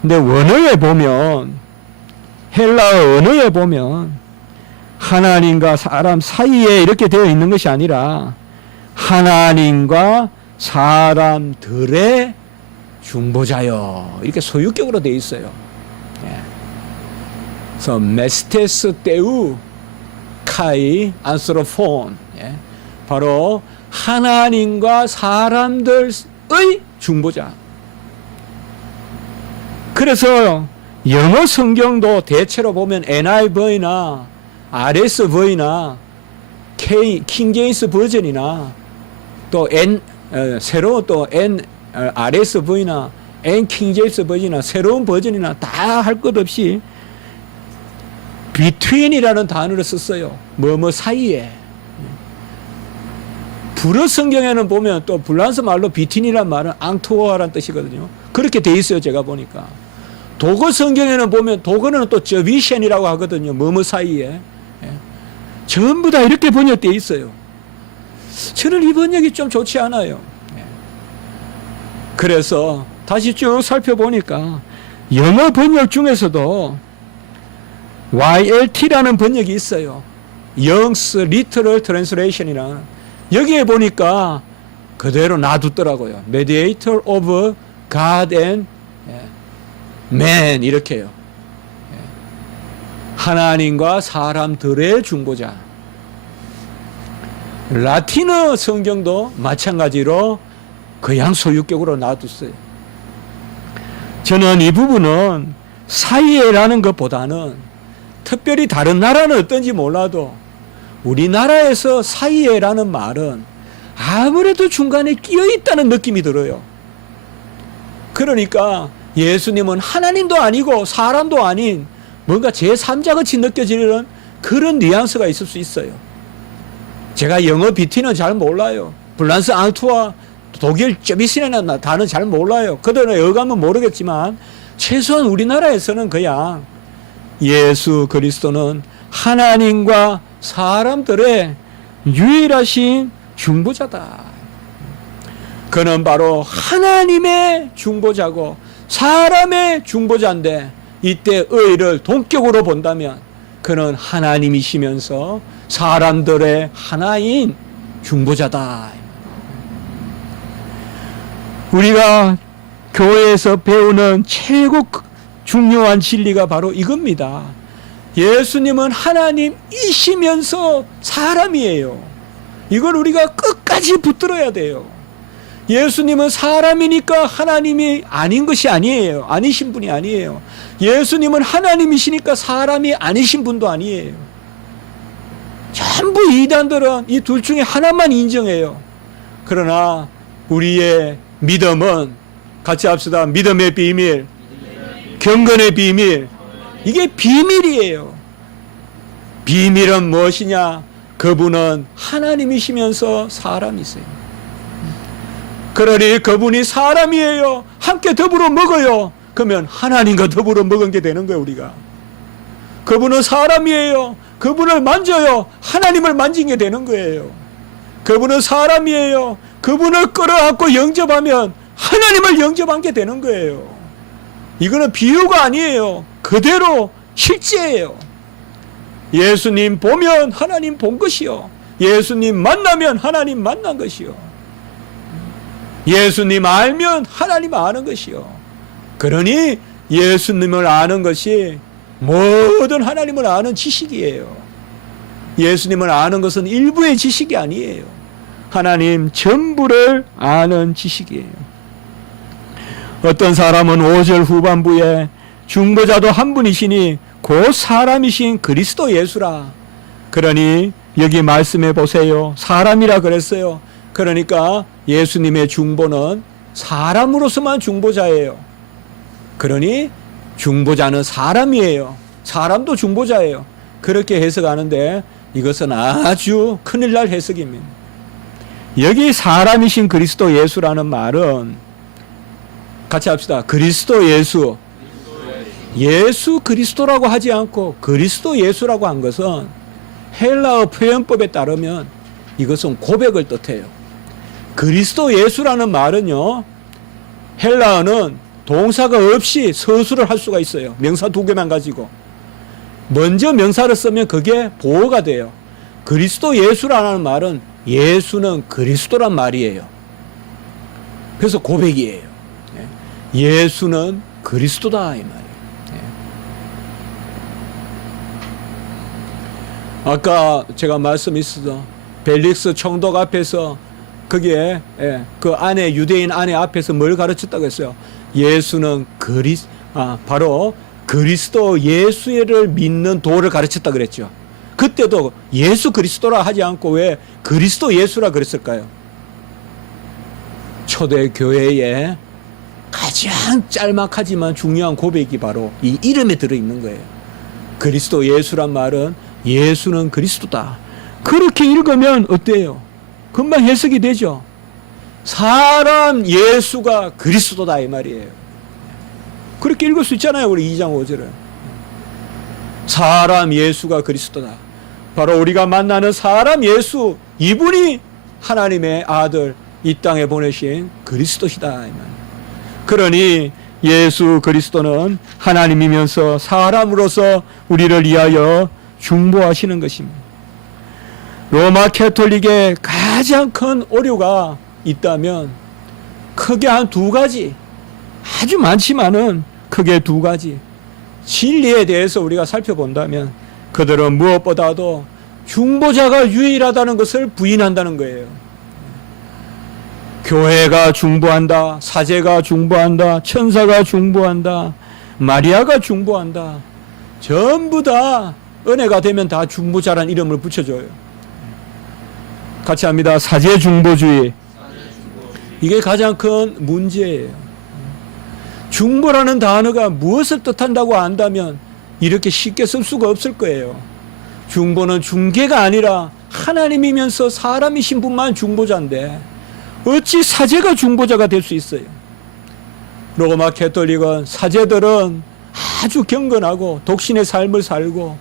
근데 원어에 보면, 헬라어 언어에 보면 하나님과 사람 사이에 이렇게 되어 있는 것이 아니라 하나님과 사람들의 중보자요, 이렇게 소유격으로 되어 있어요. 그래서 메스테스 테우 카이 안스로폰, 바로 하나님과 사람들의 중보자. 그래서 영어 성경도 대체로 보면 NIV나 RSV나 킹제임스 버전이나 또 새로운 또 RSV나 킹제임스 버전이나 새로운 버전이나 다 할 것 없이 between이라는 단어를 썼어요. 뭐뭐 사이에. 불어 성경에는 보면 또 불란스 말로 between이란 말은 앙투어라는 뜻이거든요. 그렇게 돼 있어요, 제가 보니까. 독어 성경에는 보면 독어는 또 저비션이라고 하거든요. 뭐뭐 사이에. 전부 다 이렇게 번역되어 있어요. 저는 이 번역이 좀 좋지 않아요. 그래서 다시 쭉 살펴보니까 영어 번역 중에서도 YLT라는 번역이 있어요. Young's Literal Translation이라는. 여기에 보니까 그대로 놔두더라고요. Mediator of God and Man, 이렇게요. 하나님과 사람들의 중보자. 라틴어 성경도 마찬가지로 그냥 소유격으로 놔뒀어요. 저는 이 부분은 사이에라는 것보다는 특별히 다른 나라는 어떤지 몰라도 우리나라에서 사이에라는 말은 아무래도 중간에 끼어 있다는 느낌이 들어요. 그러니까 예수님은 하나님도 아니고 사람도 아닌 뭔가 제3자 같이 느껴지는 그런 뉘앙스가 있을 수 있어요. 제가 영어 BT는 잘 몰라요. 불란스 앙투아, 독일 쩌비시네나 단어 잘 몰라요. 그들은 어감은 모르겠지만 최소한 우리나라에서는 그냥 예수 그리스도는 하나님과 사람들의 유일하신 중보자다. 그는 바로 하나님의 중보자고 사람의 중보자인데, 이때 의를 동격으로 본다면 그는 하나님이시면서 사람들의 하나인 중보자다. 우리가 교회에서 배우는 최고 중요한 진리가 바로 이겁니다. 예수님은 하나님이시면서 사람이에요. 이걸 우리가 끝까지 붙들어야 돼요. 예수님은 사람이니까 하나님이 아닌 것이 아니에요. 아니신 분이 아니에요. 예수님은 하나님이시니까 사람이 아니신 분도 아니에요. 전부 이단들은 이 둘 중에 하나만 인정해요. 그러나 우리의 믿음은, 같이 합시다. 믿음의 비밀, 경건의 비밀. 이게 비밀이에요. 비밀은 무엇이냐? 그분은 하나님이시면서 사람이세요. 그러니 그분이 사람이에요. 함께 더불어 먹어요. 그러면 하나님과 더불어 먹은 게 되는 거예요, 우리가. 그분은 사람이에요. 그분을 만져요. 하나님을 만진 게 되는 거예요. 그분은 사람이에요. 그분을 끌어안고 영접하면 하나님을 영접한 게 되는 거예요. 이거는 비유가 아니에요. 그대로 실제예요. 예수님 보면 하나님 본 것이요. 예수님 만나면 하나님 만난 것이요. 예수님 알면 하나님 아는 것이요. 그러니 예수님을 아는 것이 모든 하나님을 아는 지식이에요. 예수님을 아는 것은 일부의 지식이 아니에요. 하나님 전부를 아는 지식이에요. 어떤 사람은 5절 후반부에 중보자도 한 분이시니 곧 사람이신 그리스도 예수라. 그러니 여기 말씀해 보세요. 사람이라 그랬어요. 그러니까 예수님의 중보는 사람으로서만 중보자예요. 그러니 중보자는 사람이에요. 사람도 중보자예요. 그렇게 해석하는데 이것은 아주 큰일 날 해석입니다. 여기 사람이신 그리스도 예수라는 말은 같이 합시다. 그리스도 예수. 예수 그리스도라고 하지 않고 그리스도 예수라고 한 것은 헬라어 표현법에 따르면 이것은 고백을 뜻해요. 그리스도 예수라는 말은요, 헬라어는 동사가 없이 서술을 할 수가 있어요. 명사 두 개만 가지고. 먼저 명사를 쓰면 그게 보어가 돼요. 그리스도 예수라는 말은 예수는 그리스도란 말이에요. 그래서 고백이에요. 예수는 그리스도다 이 말이에요. 아까 제가 말씀했어. 벨릭스 총독 앞에서 거기에 그 안에 유대인 안에 앞에서 뭘 가르쳤다고 했어요? 예수는 바로 그리스도 예수를 믿는 도를 가르쳤다 그랬죠. 그때도 예수 그리스도라 하지 않고 왜 그리스도 예수라 그랬을까요? 초대 교회에 가장 짤막하지만 중요한 고백이 바로 이 이름에 들어있는 거예요. 그리스도 예수란 말은 예수는 그리스도다. 그렇게 읽으면 어때요? 금방 해석이 되죠. 사람 예수가 그리스도다 이 말이에요. 그렇게 읽을 수 있잖아요. 우리 2장 5절을. 사람 예수가 그리스도다. 바로 우리가 만나는 사람 예수, 이분이 하나님의 아들 이 땅에 보내신 그리스도시다 이 말이에요. 그러니 예수 그리스도는 하나님이면서 사람으로서 우리를 위하여 중보하시는 것입니다. 로마 캐톨릭의 가장 큰 오류가 있다면 크게 한 두 가지, 아주 많지만은 크게 두 가지 진리에 대해서 우리가 살펴본다면 그들은 무엇보다도 중보자가 유일하다는 것을 부인한다는 거예요. 교회가 중보한다, 사제가 중보한다, 천사가 중보한다, 마리아가 중보한다. 전부 다 은혜가 되면 다 중보자라는 이름을 붙여줘요. 같이 합니다. 사제 중보주의. 이게 가장 큰 문제예요. 중보라는 단어가 무엇을 뜻한다고 안다면 이렇게 쉽게 쓸 수가 없을 거예요. 중보는 중개가 아니라 하나님이면서 사람이신 분만 중보자인데 어찌 사제가 중보자가 될 수 있어요? 로마 캐톨릭은 사제들은 아주 경건하고 독신의 삶을 살고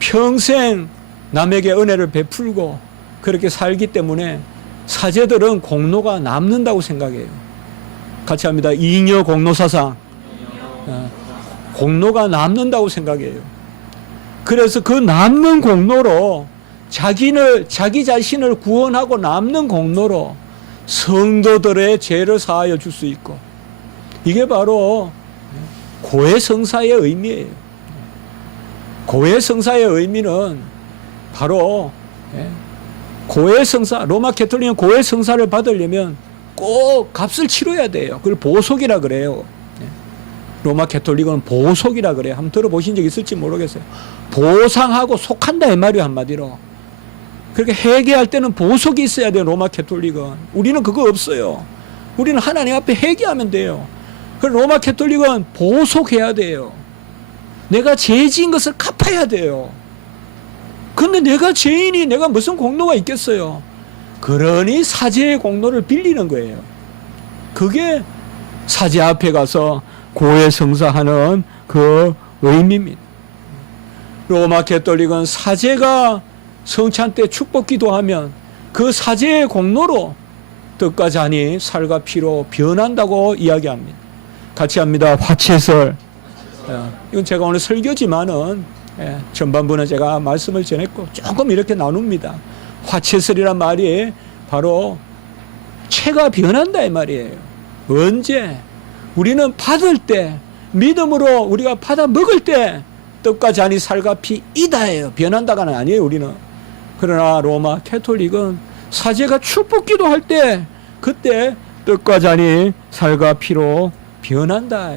평생 남에게 은혜를 베풀고 그렇게 살기 때문에 사제들은 공로가 남는다고 생각해요. 같이 합니다. 잉여 공로 사상. 공로가 남는다고 생각해요. 그래서 그 남는 공로로 자기 자신을 구원하고 남는 공로로 성도들의 죄를 사하여 줄 수 있고, 이게 바로 고해성사의 의미예요. 고해성사의 의미는 바로 고해성사, 로마 캐톨릭은 고해성사를 받으려면 꼭 값을 치러야 돼요. 그걸 보속이라 그래요. 로마 캐톨릭은 보속이라 그래요. 한번 들어보신 적 있을지 모르겠어요. 보상하고 속한다 이 말이에요, 한마디로. 그렇게 회개할 때는 보속이 있어야 돼요, 로마 캐톨릭은. 우리는 그거 없어요. 우리는 하나님 앞에 회개하면 돼요. 그럼 로마 캐톨릭은 보속해야 돼요. 내가 죄 지은 것을 갚아야 돼요. 근데 내가 죄인이 내가 무슨 공로가 있겠어요? 그러니 사제의 공로를 빌리는 거예요. 그게 사제 앞에 가서 고해성사하는 그 의미입니다. 로마 캐톨릭은 사제가 성찬 때 축복 기도하면 그 사제의 공로로 뜻과 잔이 살과 피로 변한다고 이야기합니다. 같이 합니다. 화채설. 이건 제가 오늘 설교지만은 전반부는 제가 말씀을 전했고 조금 이렇게 나눕니다. 화채설이란 말이 바로 채가 변한다 이 말이에요. 언제? 우리는 받을 때, 믿음으로 우리가 받아 먹을 때 떡과 잔이 살과 피 이다예요. 변한다가 아니에요, 우리는. 그러나 로마 캐톨릭은 사제가 축복 기도할 때 그때 떡과 잔이 살과 피로 변한다.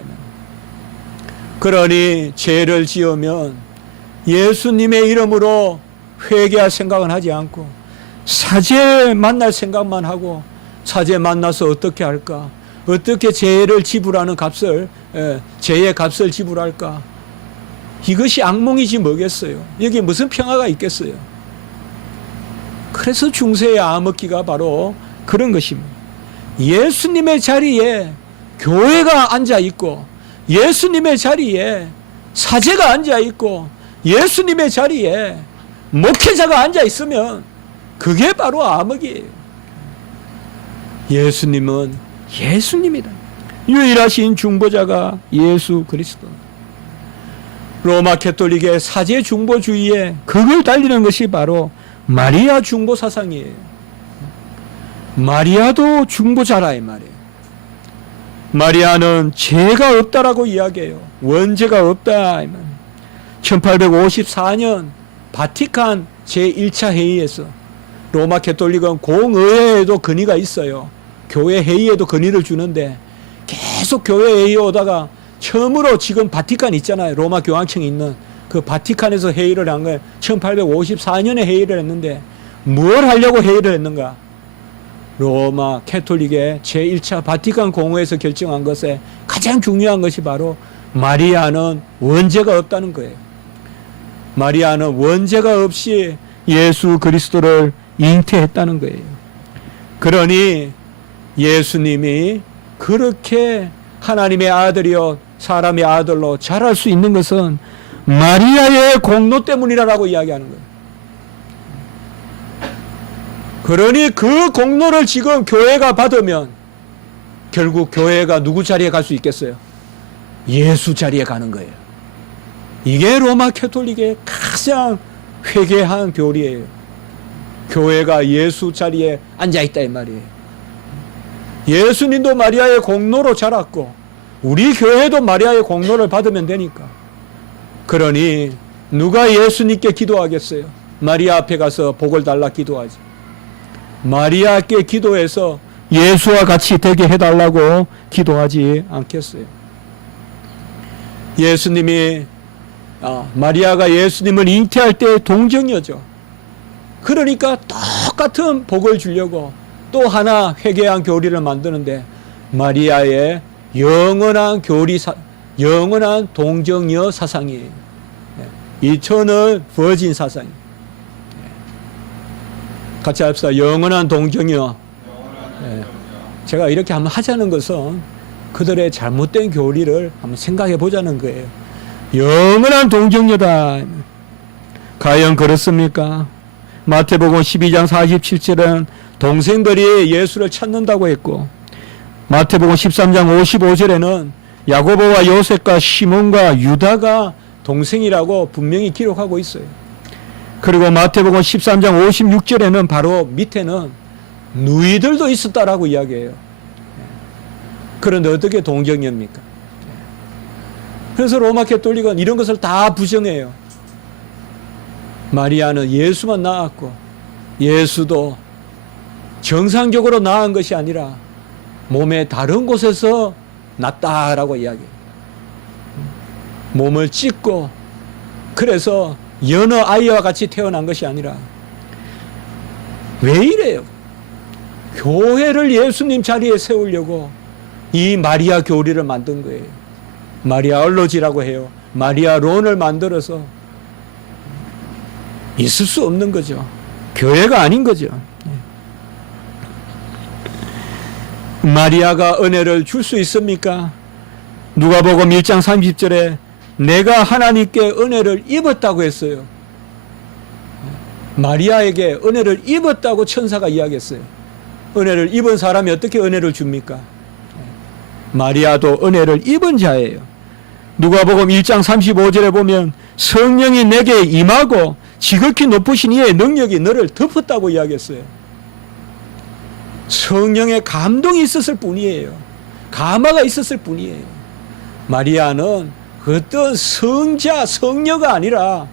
그러니 죄를 지으면 예수님의 이름으로 회개할 생각은 하지 않고 사제 만날 생각만 하고, 사제 만나서 어떻게 할까? 어떻게 죄를 지불하는 값을, 죄의 값을 지불할까? 이것이 악몽이지 뭐겠어요? 여기 무슨 평화가 있겠어요? 그래서 중세의 암흑기가 바로 그런 것입니다. 예수님의 자리에 교회가 앉아 있고, 예수님의 자리에 사제가 앉아 있고, 예수님의 자리에 목회자가 앉아 있으면 그게 바로 암흑이에요. 예수님은 예수님이다. 유일하신 중보자가 예수 그리스도. 로마 캐톨릭의 사제 중보주의에 그걸 달리는 것이 바로 마리아 중보 사상이에요. 마리아도 중보자라 이 말이에요. 마리아는 죄가 없다라고 이야기해요. 원죄가 없다 이 말이에요. 1854년 바티칸 제1차 회의에서 로마 캐톨릭은 공의회에도 건의가 있어요. 교회 회의에도 건의를 주는데 계속 교회 회의에 오다가 처음으로 지금 바티칸 있잖아요. 로마 교황청이 있는 그 바티칸에서 회의를 한 거예요. 1854년에 회의를 했는데 뭘 하려고 회의를 했는가? 로마 캐톨릭의 제1차 바티칸 공회에서 결정한 것에 가장 중요한 것이 바로 마리아는 원죄가 없다는 거예요. 마리아는 원죄가 없이 예수 그리스도를 잉태했다는 거예요. 그러니 예수님이 그렇게 하나님의 아들이요 사람의 아들로 자랄 수 있는 것은 마리아의 공로 때문이라고 이야기하는 거예요. 그러니 그 공로를 지금 교회가 받으면 결국 교회가 누구 자리에 갈 수 있겠어요? 예수 자리에 가는 거예요. 이게 로마 캐톨릭의 가장 회개한 교리예요. 교회가 예수 자리에 앉아있다 이 말이에요. 예수님도 마리아의 공로로 자랐고 우리 교회도 마리아의 공로를 받으면 되니까. 그러니 누가 예수님께 기도하겠어요? 마리아 앞에 가서 복을 달라 기도하지. 마리아께 기도해서 예수와 같이 되게 해달라고 기도하지 않겠어요? 예수님이 마리아가 예수님을 잉태할 때 동정녀죠. 그러니까 똑같은 복을 주려고 또 하나 회개한 교리를 만드는데 마리아의 영원한 영원한 동정녀 사상이에요. 이천은 버진 사상이에요. 같이 합시다. 영원한 동정녀. 제가 이렇게 한번 하자는 것은 그들의 잘못된 교리를 한번 생각해 보자는 거예요. 영원한 동정녀다. 과연 그렇습니까? 마태복음 12장 47절은 동생들이 예수를 찾는다고 했고 마태복음 13장 55절에는 야고보와 요셉과 시몬과 유다가 동생이라고 분명히 기록하고 있어요. 그리고 마태복음 13장 56절에는 바로 밑에는 누이들도 있었다라고 이야기해요. 그런데 어떻게 동정녀입니까? 그래서 로마 캐톨릭은 이런 것을 다 부정해요. 마리아는 예수만 낳았고 예수도 정상적으로 낳은 것이 아니라 몸의 다른 곳에서 낳았다라고 이야기해요. 몸을 찢고 그래서 여느 아이와 같이 태어난 것이 아니라 왜 이래요? 교회를 예수님 자리에 세우려고 이 마리아 교리를 만든 거예요. 마리아 얼로지라고 해요. 마리아 론을 만들어서 있을 수 없는 거죠. 교회가 아닌 거죠. 마리아가 은혜를 줄 수 있습니까? 누가복음 1장 30절에 내가 하나님께 은혜를 입었다고 했어요. 마리아에게 은혜를 입었다고 천사가 이야기했어요. 은혜를 입은 사람이 어떻게 은혜를 줍니까? 마리아도 은혜를 입은 자예요. 누가복음 1장 35절에 보면 성령이 내게 임하고 지극히 높으신 이의 능력이 너를 덮었다고 이야기했어요. 성령의 감동이 있었을 뿐이에요. 감화가 있었을 뿐이에요. 마리아는 어떤 성자, 성녀가 아니라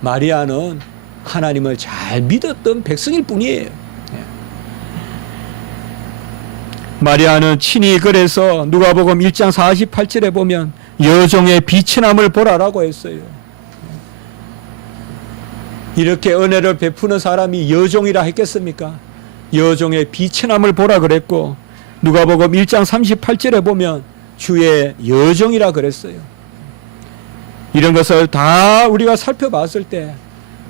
마리아는 하나님을 잘 믿었던 백성일 뿐이에요. 마리아는 친히 그래서 누가복음 1장 48절에 보면 여종의 비천함을 보라라고 했어요. 이렇게 은혜를 베푸는 사람이 여종이라 했겠습니까? 여종의 비천함을 보라 그랬고 누가복음 1장 38절에 보면 주의 여종이라 그랬어요. 이런 것을 다 우리가 살펴봤을 때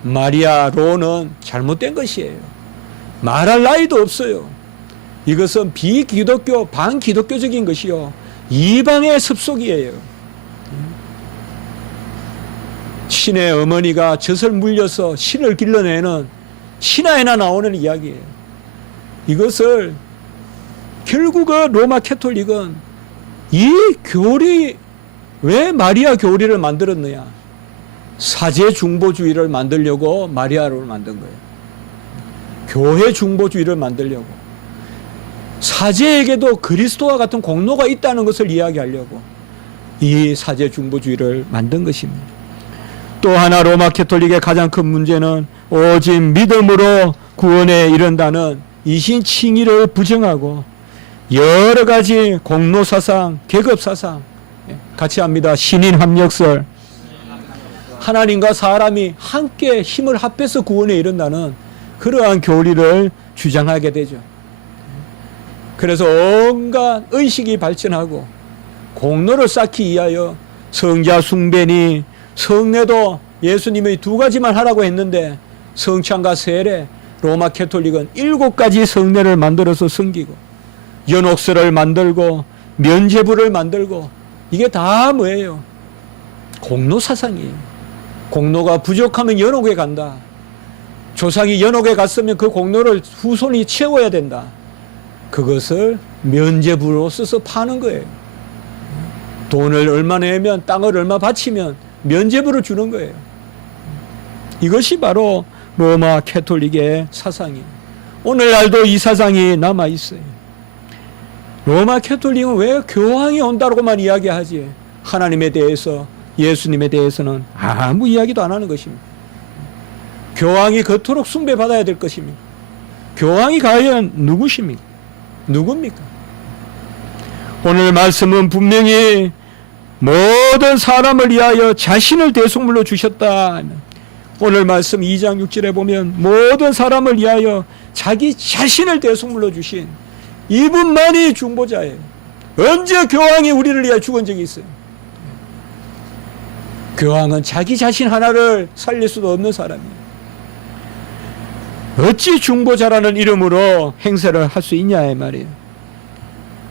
마리아로는 잘못된 것이에요. 말할 나위도 없어요. 이것은 비기독교, 반기독교적인 것이요 이방의 습속이에요. 신의 어머니가 젖을 물려서 신을 길러내는 신화에나 나오는 이야기예요. 이것을 결국은 로마 캐톨릭은 이 교리, 왜 마리아 교리를 만들었느냐? 사제 중보주의를 만들려고 마리아를 만든 거예요. 교회 중보주의를 만들려고. 사제에게도 그리스도와 같은 공로가 있다는 것을 이야기하려고 이 사제 중보주의를 만든 것입니다. 또 하나 로마 캐톨릭의 가장 큰 문제는 오직 믿음으로 구원에 이른다는 이신 칭의를 부정하고 여러 가지 공로사상, 계급사상, 같이 합니다. 신인 합력설, 하나님과 사람이 함께 힘을 합해서 구원에 이른다는 그러한 교리를 주장하게 되죠. 그래서 온갖 의식이 발전하고 공로를 쌓기 위하여 성자 숭배니 성례도 예수님이 2가지만 하라고 했는데 성찬과 세례, 로마 캐톨릭은 7가지 성례를 만들어서 섬기고 연옥설을 만들고 면죄부를 만들고 이게 다 뭐예요? 공로 사상이에요. 공로가 부족하면 연옥에 간다. 조상이 연옥에 갔으면 그 공로를 후손이 채워야 된다. 그것을 면죄부로 써서 파는 거예요. 돈을 얼마 내면, 땅을 얼마 바치면 면죄부를 주는 거예요. 이것이 바로 로마 캐톨릭의 사상이에요. 오늘날도 이 사상이 남아 있어요. 로마 캐톨릭은 왜 교황이 온다고만 이야기하지 하나님에 대해서, 예수님에 대해서는 아무 이야기도 안 하는 것입니다. 교황이 그토록 숭배받아야 될 것입니다. 교황이 과연 누구십니까? 누굽니까? 오늘 말씀은 분명히 모든 사람을 위하여 자신을 대속물로 주셨다. 오늘 말씀 2장 6절에 보면 모든 사람을 위하여 자기 자신을 대속물로 주신 이분만이 중보자예요. 언제 교황이 우리를 위하여 죽은 적이 있어요? 교황은 자기 자신 하나를 살릴 수도 없는 사람이에요. 어찌 중보자라는 이름으로 행세를 할 수 있냐 이 말이에요.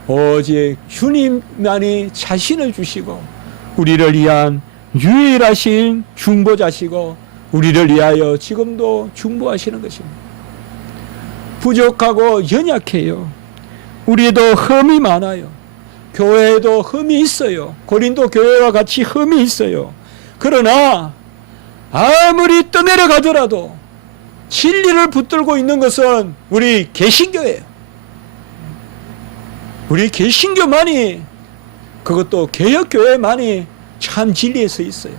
오직 주님만이 자신을 주시고 우리를 위한 유일하신 중보자시고 우리를 위하여 지금도 중보하시는 것입니다. 부족하고 연약해요. 우리도 흠이 많아요. 교회에도 흠이 있어요. 고린도 교회와 같이 흠이 있어요. 그러나 아무리 떠내려가더라도 진리를 붙들고 있는 것은 우리 개신교예요. 우리 개신교만이, 그것도 개혁교회만이 참 진리에 서 있어요.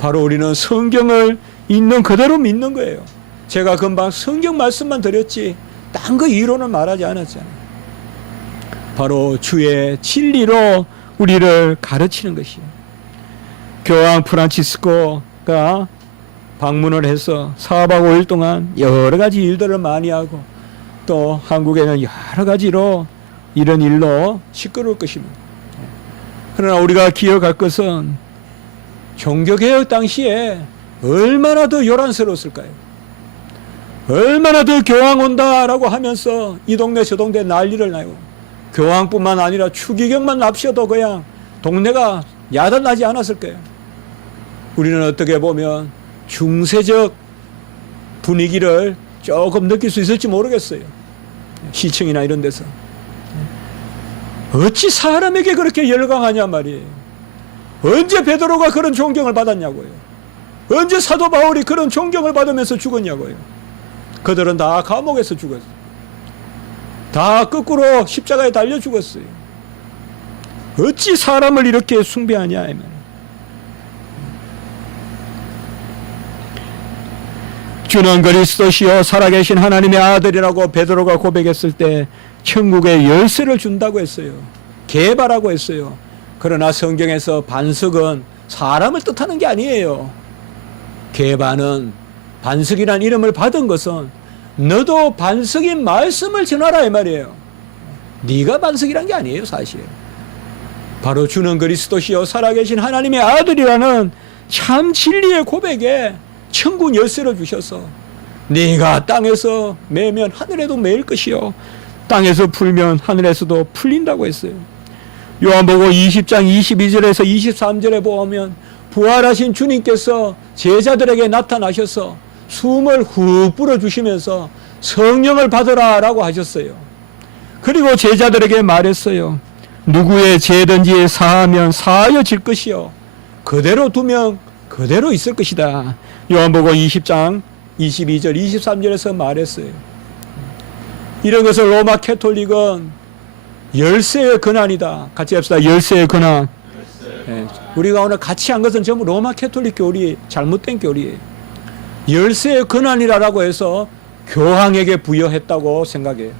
바로 우리는 성경을 있는 그대로 믿는 거예요. 제가 금방 성경 말씀만 드렸지 딴 거 이론은 말하지 않았잖아요. 바로 주의 진리로 우리를 가르치는 것이에요. 교황 프란치스코가 방문을 해서 4박 5일 동안 여러 가지 일들을 많이 하고 또 한국에는 여러 가지로 이런 일로 시끄러울 것입니다. 그러나 우리가 기억할 것은 종교개혁 당시에 얼마나 더 요란스러웠을까요? 얼마나 더 교황 온다라고 하면서 이 동네 저 동네 난리를 나요. 교황뿐만 아니라 추기경만 납셔도 그냥 동네가 야단나지 않았을 거예요. 우리는 어떻게 보면 중세적 분위기를 조금 느낄 수 있을지 모르겠어요. 시청이나 이런 데서. 어찌 사람에게 그렇게 열광하냐 말이에요. 언제 베드로가 그런 존경을 받았냐고요. 언제 사도 바울이 그런 존경을 받으면서 죽었냐고요. 그들은 다 감옥에서 죽었어요. 다 거꾸로 십자가에 달려 죽었어요. 어찌 사람을 이렇게 숭배하냐 이 말이에요. 주는 그리스도시요 살아계신 하나님의 아들이라고 베드로가 고백했을 때 천국의 열쇠를 준다고 했어요. 개바라고 했어요. 그러나 성경에서 반석은 사람을 뜻하는 게 아니에요. 개바는, 반석이라는 이름을 받은 것은 너도 반석인 말씀을 전하라 이 말이에요. 네가 반석이란 게 아니에요 사실. 바로 주는 그리스도시요 살아계신 하나님의 아들이라는 참 진리의 고백에 천국 열쇠를 주셔서 네가 땅에서 매면 하늘에도 매일 것이요 땅에서 풀면 하늘에서도 풀린다고 했어요. 요한복음 20장 22절에서 23절에 보면 부활하신 주님께서 제자들에게 나타나셔서 숨을 훅 불어주시면서 성령을 받으라 라고 하셨어요. 그리고 제자들에게 말했어요. 누구의 죄든지 사하면 사하여질 것이요 그대로 두면 그대로 있을 것이다. 요한복음 20장 22절 23절에서 말했어요. 이런 것을 로마 캐톨릭은 열쇠의 권한이다. 같이 합시다. 열쇠의 권한. 예, 우리가 오늘 같이 한 것은 전부 로마 캐톨릭 교리, 잘못된 교리예요. 열쇠의 권한이라고 해서 교황에게 부여했다고 생각해요.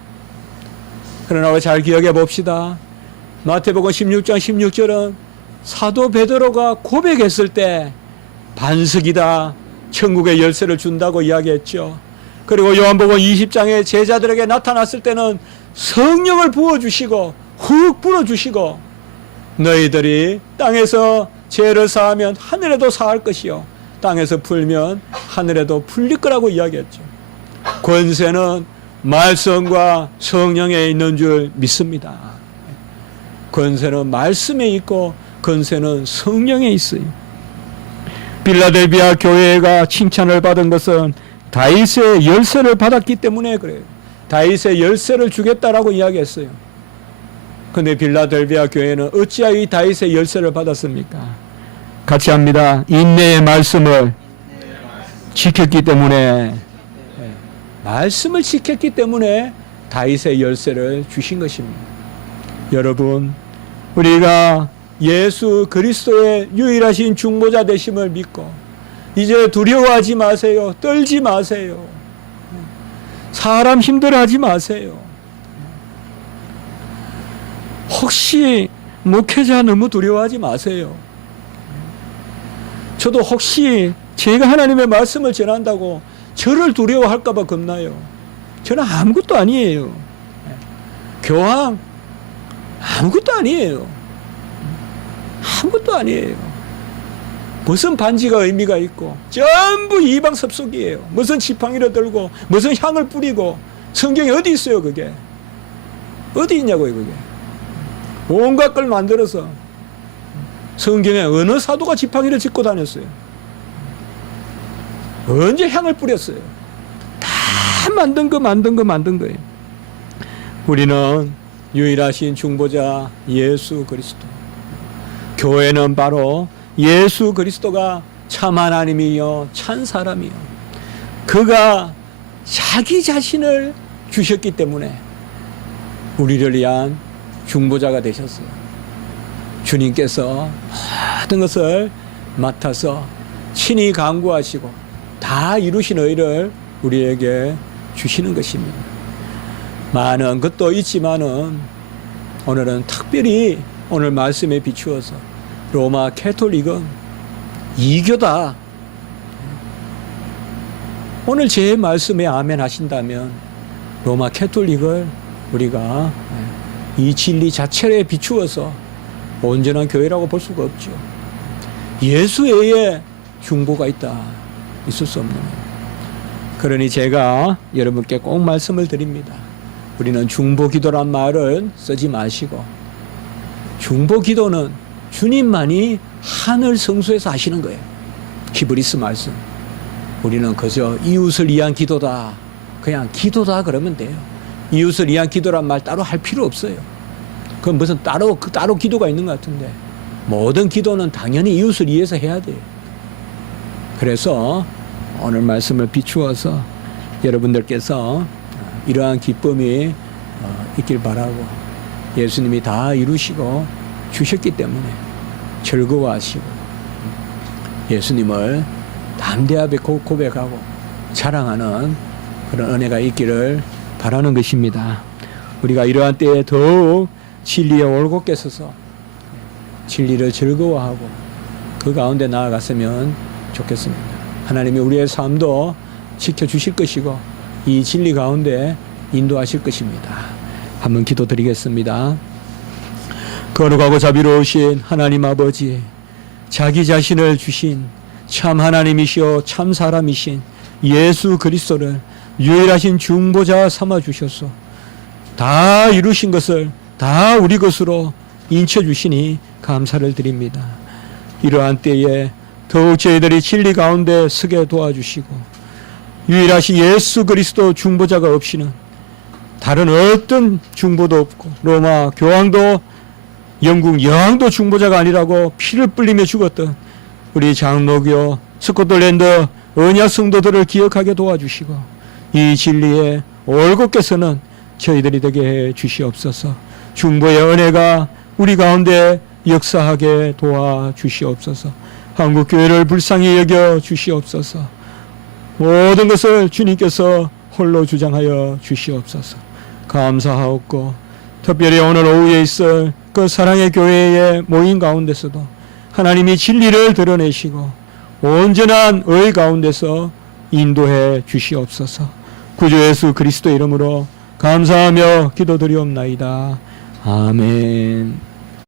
그러나 잘 기억해 봅시다. 마태복음 16장 16절은 사도 베드로가 고백했을 때 반석이다, 천국의 열쇠를 준다고 이야기했죠. 그리고 요한복음 20장에 제자들에게 나타났을 때는 성령을 부어주시고 훅 불어주시고 너희들이 땅에서 죄를 사하면 하늘에도 사할 것이요 땅에서 풀면 하늘에도 풀릴 거라고 이야기했죠. 권세는 말씀과 성령에 있는 줄 믿습니다. 권세는 말씀에 있고 권세는 성령에 있어요. 빌라델비아 교회가 칭찬을 받은 것은 다윗의 열쇠를 받았기 때문에 그래요. 다윗의 열쇠를 주겠다라고 이야기했어요. 그런데 빌라델비아 교회는 어찌하여 이 다윗의 열쇠를 받았습니까? 같이 합니다. 인내의 말씀을 지켰기 때문에, 말씀을 지켰기 때문에 다윗의 열쇠를 주신 것입니다. 여러분, 우리가 예수 그리스도의 유일하신 중보자 되심을 믿고 이제 두려워하지 마세요. 떨지 마세요. 사람 힘들어하지 마세요. 혹시 목회자 너무 두려워하지 마세요. 저도 혹시 제가 하나님의 말씀을 전한다고 저를 두려워할까 봐 겁나요. 저는 아무것도 아니에요. 교황 아무것도 아니에요. 아무것도 아니에요. 무슨 반지가 의미가 있고 전부 이방 섭속이에요. 무슨 지팡이를 들고 무슨 향을 뿌리고 성경에 어디 있어요 그게? 어디 있냐고요 그게? 온갖 걸 만들어서 성경에 어느 사도가 지팡이를 짚고 다녔어요? 언제 향을 뿌렸어요? 다 만든 거예요. 우리는 유일하신 중보자 예수 그리스도. 교회는 바로 예수 그리스도가 참 하나님이요 참 사람이요. 그가 자기 자신을 주셨기 때문에 우리를 위한 중보자가 되셨어요. 주님께서 모든 것을 맡아서 친히 강구하시고 다 이루신 의를 우리에게 주시는 것입니다. 많은 것도 있지만은 오늘은 특별히 오늘 말씀에 비추어서 로마 캐톨릭은 이교다. 오늘 제 말씀에 아멘 하신다면 로마 캐톨릭을 우리가 이 진리 자체에 비추어서 온전한 교회라고 볼 수가 없죠. 예수 외에 중보가 있다. 있을 수 없는. 그러니 제가 여러분께 꼭 말씀을 드립니다. 우리는 중보기도란 말을 쓰지 마시고 중보기도는 주님만이 하늘 성소에서 하시는 거예요. 히브리스 말씀. 우리는 그저 이웃을 위한 기도다. 그냥 기도다 그러면 돼요. 이웃을 위한 기도란 말 따로 할 필요 없어요. 그건 무슨 따로 기도가 있는 것 같은데 모든 기도는 당연히 이웃을 위해서 해야 돼요. 그래서 오늘 말씀을 비추어서 여러분들께서 이러한 기쁨이 있길 바라고 예수님이 다 이루시고 주셨기 때문에 즐거워하시고 예수님을 담대하게 고백하고 자랑하는 그런 은혜가 있기를 바라는 것입니다. 우리가 이러한 때에 더욱 진리에 올곧게 서서 진리를 즐거워하고 그 가운데 나아갔으면 좋겠습니다. 하나님이 우리의 삶도 지켜주실 것이고 이 진리 가운데 인도하실 것입니다. 한번 기도드리겠습니다. 거룩하고 자비로우신 하나님 아버지, 자기 자신을 주신 참 하나님이시오 참 사람이신 예수 그리스도를 유일하신 중보자 삼아 주셔서 다 이루신 것을 다 우리 것으로 인쳐 주시니 감사를 드립니다. 이러한 때에 더욱 저희들이 진리 가운데 서게 도와주시고 유일하신 예수 그리스도 중보자가 없이는 다른 어떤 중보도 없고 로마 교황도 영국 여왕도 중보자가 아니라고 피를 뿌리며 죽었던 우리 장로교 스코틀랜드 언약 성도들을 기억하게 도와주시고 이 진리에 올곧게 서는 저희들이 되게 해 주시옵소서. 중보의 은혜가 우리 가운데 역사하게 도와주시옵소서. 한국교회를 불쌍히 여겨 주시옵소서. 모든 것을 주님께서 홀로 주장하여 주시옵소서. 감사하옵고 특별히 오늘 오후에 있을 그 사랑의 교회의 모임 가운데서도 하나님이 진리를 드러내시고 온전한 의 가운데서 인도해 주시옵소서. 구주 예수 그리스도 이름으로 감사하며 기도드리옵나이다. 아멘.